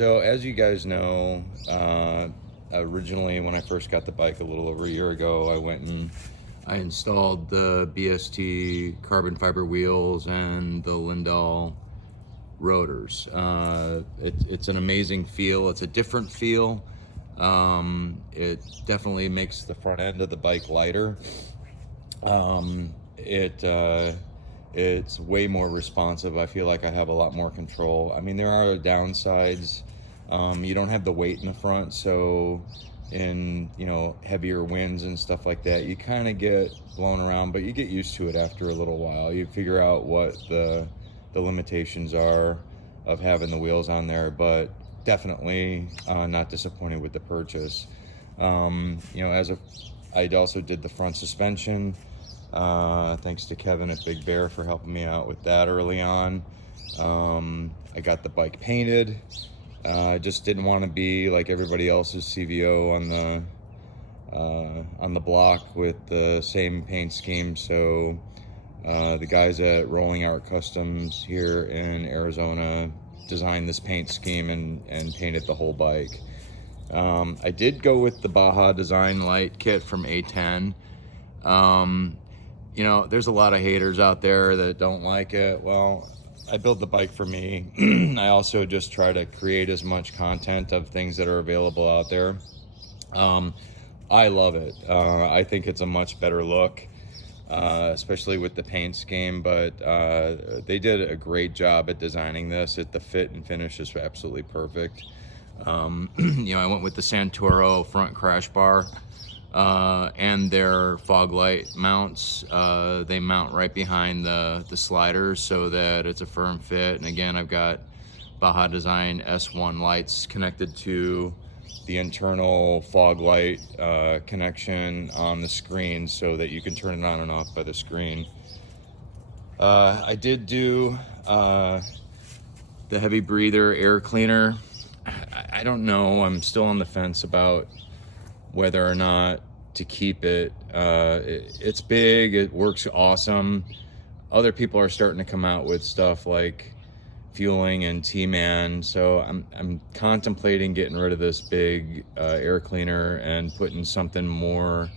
So as you guys know, originally when I first got the bike a little over a year ago, I went and I installed the BST carbon fiber wheels and the Lindall rotors. It's an amazing feel. It's a different feel. It definitely makes the front end of the bike lighter. It's way more responsive. I feel like I have a lot more control. I mean, there are downsides. You don't have the weight in the front, so in heavier winds and stuff like that, you kind of get blown around, but you get used to it after a little while. You figure out what the limitations are of having the wheels on there, but definitely not disappointed with the purchase. I also did the front suspension. Thanks to Kevin at Big Bear for helping me out with that early on. I got the bike painted. I just didn't want to be like everybody else's CVO on the block with the same paint scheme. So the guys at Rolling Art Customs here in Arizona designed this paint scheme and painted the whole bike. I did go with the Baja Design Light kit from A10. There's a lot of haters out there that don't like it. Well, I build the bike for me. I also just try to create as much content of things that are available out there. I love it. I think it's a much better look, especially with the paint scheme, but they did a great job at designing this. The fit and finish is absolutely perfect. I went with the Santoro front crash bar. And their fog light mounts, they mount right behind the sliders so that it's a firm fit. And again, I've got Baja Design S1 lights connected to the internal fog light connection on the screen so that you can turn it on and off by the screen. I did do the heavy breather air cleaner. I don't know, I'm still on the fence about whether or not to keep it. It's big, it works awesome. Other people are starting to come out with stuff like fueling and T-Man, so I'm contemplating getting rid of this big air cleaner and putting something more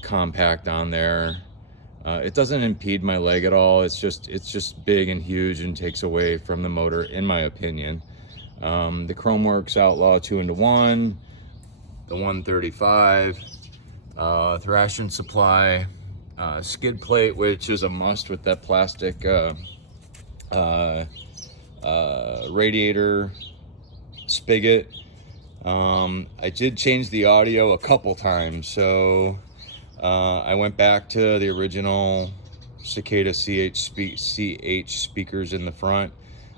compact on there. It doesn't impede my leg at all. It's just big and huge and takes away from the motor, in my opinion. The Chromeworks Outlaw 2-in-1, the 135, Thrashing Supply, skid plate, which is a must with that plastic radiator spigot. I did change the audio a couple times, so I went back to the original Cicada CH speakers in the front.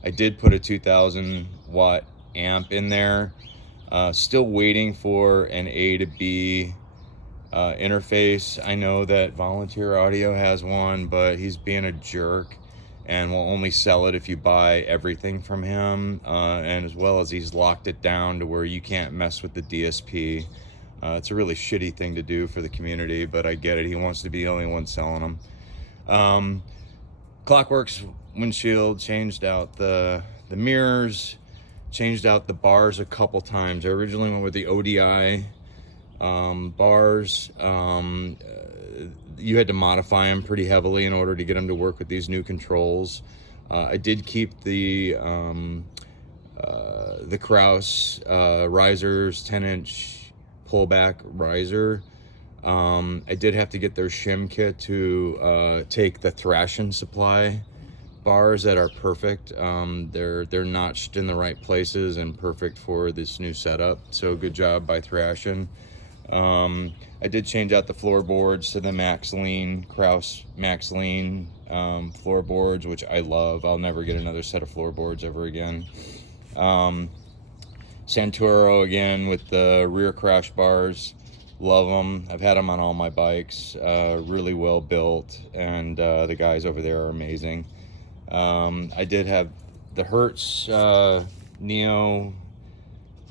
I did put a 2,000 watt amp in there. Still waiting for an A to B interface. I know that Volunteer Audio has one, but he's being a jerk and will only sell it if you buy everything from him. And as well as he's locked it down to where you can't mess with the DSP. It's a really shitty thing to do for the community, but I get it. He wants to be the only one selling them. Clockworks windshield, changed out the mirrors, changed out the bars a couple times. I originally went with the ODI bars. You had to modify them pretty heavily in order to get them to work with these new controls. I did keep the Kraus risers, 10-inch pullback riser. I did have to get their shim kit to take the Thrashing Supply bars that are perfect. They're notched in the right places and perfect for this new setup. So good job by Thrashing. I did change out the floorboards to the Max Lean, Kraus Max Lean floorboards, which I love. I'll never get another set of floorboards ever again. Santoro again with the rear crash bars. Love them. I've had them on all my bikes. Really well built, and the guys over there are amazing. I did have the Hertz Neo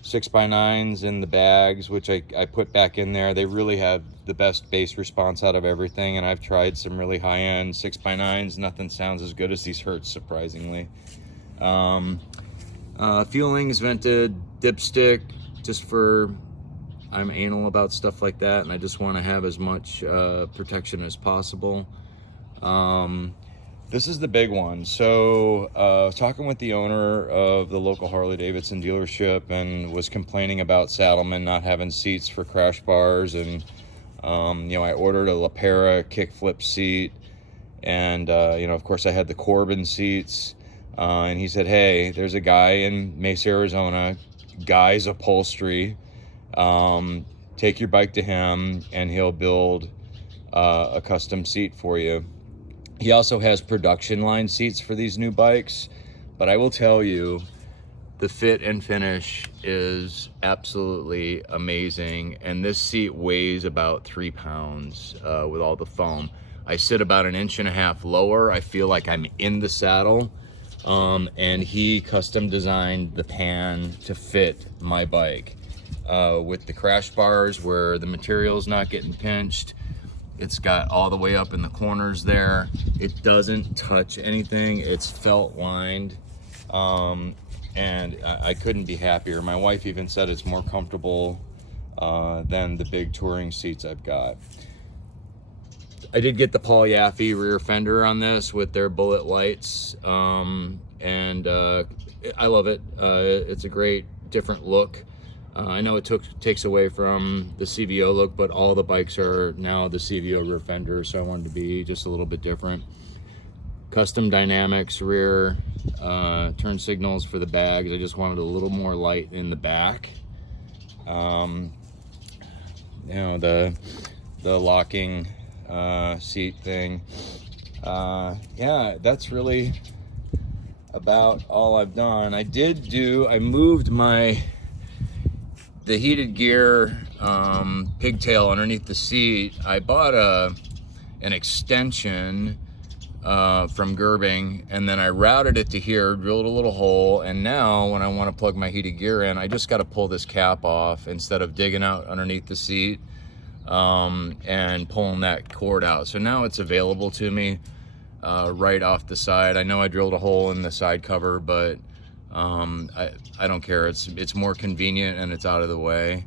6x9s in the bags, which I put back in there. They really have the best bass response out of everything, and I've tried some really high-end 6x9s. Nothing sounds as good as these Hertz, surprisingly. Fuelings, vented, dipstick, just for, I'm anal about stuff like that, and I just want to have as much protection as possible. This is the big one. So talking with the owner of the local Harley-Davidson dealership, and was complaining about Saddlemen not having seats for crash bars, and I ordered a LaPera kickflip seat, and of course I had the Corbin seats, and he said, hey, there's a guy in Mesa, Arizona, Guy's Upholstery. Take your bike to him and he'll build a custom seat for you. He also has production line seats for these new bikes, but I will tell you, the fit and finish is absolutely amazing. And this seat weighs about 3 pounds with all the foam. I sit about 1.5 inches lower. I feel like I'm in the saddle. And he custom designed the pan to fit my bike with the crash bars where the material's not getting pinched. It's got all the way up in the corners there. It doesn't touch anything. It's felt lined. And I couldn't be happier. My wife even said it's more comfortable than the big touring seats I've got. I did get the Paul Yaffe rear fender on this with their bullet lights. And I love it. It's a great different look. I know it takes away from the CVO look, but all the bikes are now the CVO rear fender, so I wanted to be just a little bit different. Custom dynamics rear turn signals for the bags. I just wanted a little more light in the back. The locking seat thing. Yeah, that's really about all I've done. I moved the heated gear pigtail underneath the seat. I bought an extension from Gerbing, and then I routed it to here, drilled a little hole, and now when I want to plug my heated gear in, I just got to pull this cap off instead of digging out underneath the seat and pulling that cord out. So now it's available to me right off the side. I know I drilled a hole in the side cover, but I don't care. It's more convenient and it's out of the way.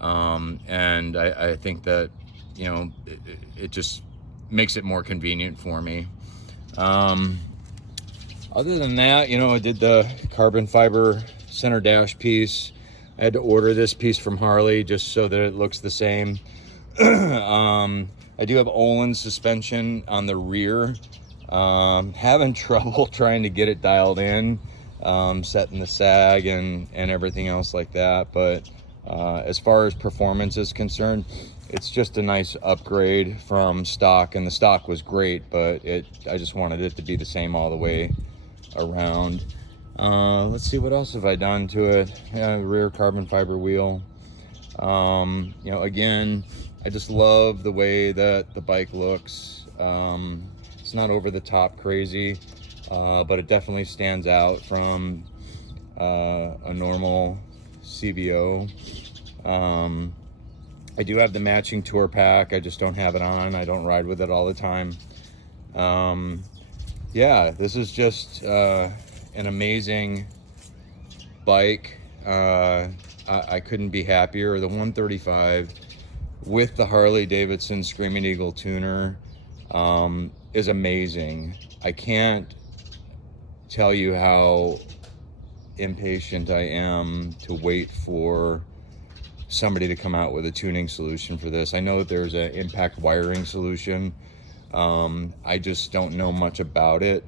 And I think that, it just makes it more convenient for me. Other than that, I did the carbon fiber center dash piece. I had to order this piece from Harley just so that it looks the same. I do have Olin suspension on the rear. Having trouble trying to get it dialed in, setting the sag and everything else like that. But as far as performance is concerned, it's just a nice upgrade from stock, and the stock was great, but I just wanted it to be the same all the way around. Let's see, what else have I done to it? Rear carbon fiber wheel. Again, I just love the way that the bike looks. It's not over the top crazy, but it definitely stands out from a normal CVO. I do have the matching tour pack. I just don't have it on. I don't ride with it all the time. Yeah, this is just an amazing bike. I couldn't be happier. The 135 with the Harley-Davidson Screaming Eagle tuner is amazing. I can't tell you how impatient I am to wait for somebody to come out with a tuning solution for this. I know that there's an impact wiring solution. I just don't know much about it,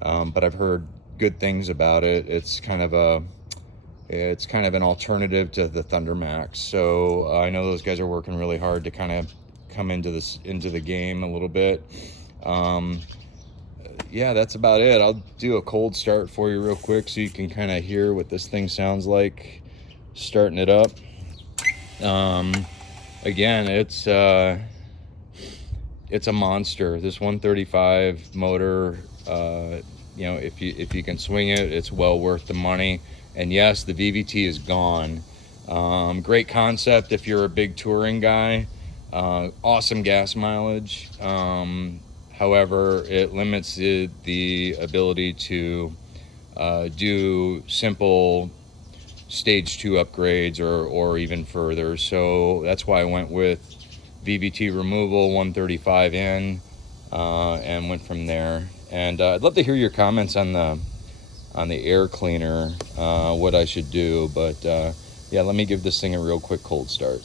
but I've heard good things about it. It's kind of an alternative to the Thunder Max. So I know those guys are working really hard to kind of come into the game a little bit. Yeah, that's about it. I'll do a cold start for you real quick so you can kind of hear what this thing sounds like starting it up. Again, it's a monster. This 135 motor, if you can swing it, it's well worth the money. And yes, the VVT is gone. Great concept if you're a big touring guy. Awesome gas mileage. However, it limits the ability to do simple stage 2 upgrades or even further. So that's why I went with VVT removal 135N and went from there. And I'd love to hear your comments on the air cleaner, what I should do. But yeah, let me give this thing a real quick cold start.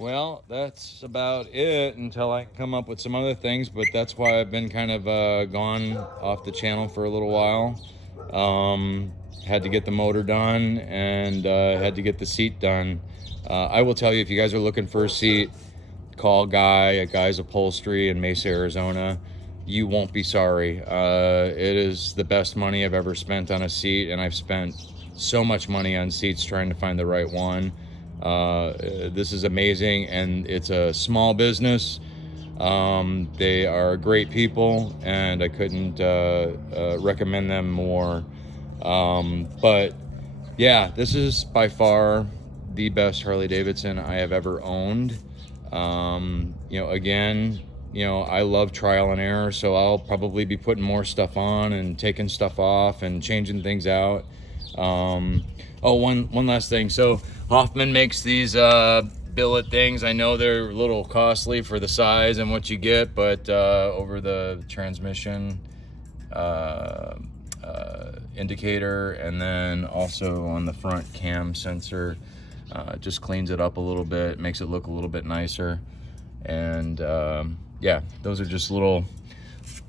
Well, that's about it until I come up with some other things, but that's why I've been kind of gone off the channel for a little while. Had to get the motor done and had to get the seat done. I will tell you, if you guys are looking for a seat, call Guy at Guy's Upholstery in Mesa, Arizona. You won't be sorry. It is the best money I've ever spent on a seat, and I've spent so much money on seats trying to find the right one. This is amazing, and it's a small business. They are great people, and I couldn't recommend them more. But yeah, this is by far the best Harley Davidson I have ever owned. Again, I love trial and error, so I'll probably be putting more stuff on and taking stuff off and changing things out. One last thing. So Hoffman makes these billet things. I know they're a little costly for the size and what you get, but over the transmission indicator, and then also on the front cam sensor, just cleans it up a little bit, makes it look a little bit nicer. And yeah, those are just little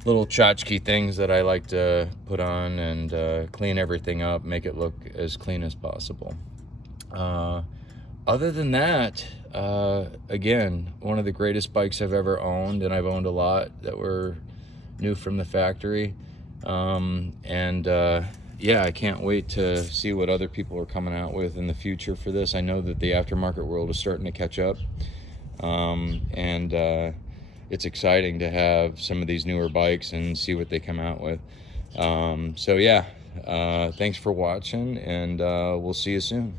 tchotchke things that I like to put on and clean everything up, make it look as clean as possible. Other than that, again, one of the greatest bikes I've ever owned, and I've owned a lot that were new from the factory. Yeah, I can't wait to see what other people are coming out with in the future for this. I know that the aftermarket world is starting to catch up. It's exciting to have some of these newer bikes and see what they come out with. So yeah, thanks for watching, and we'll see you soon.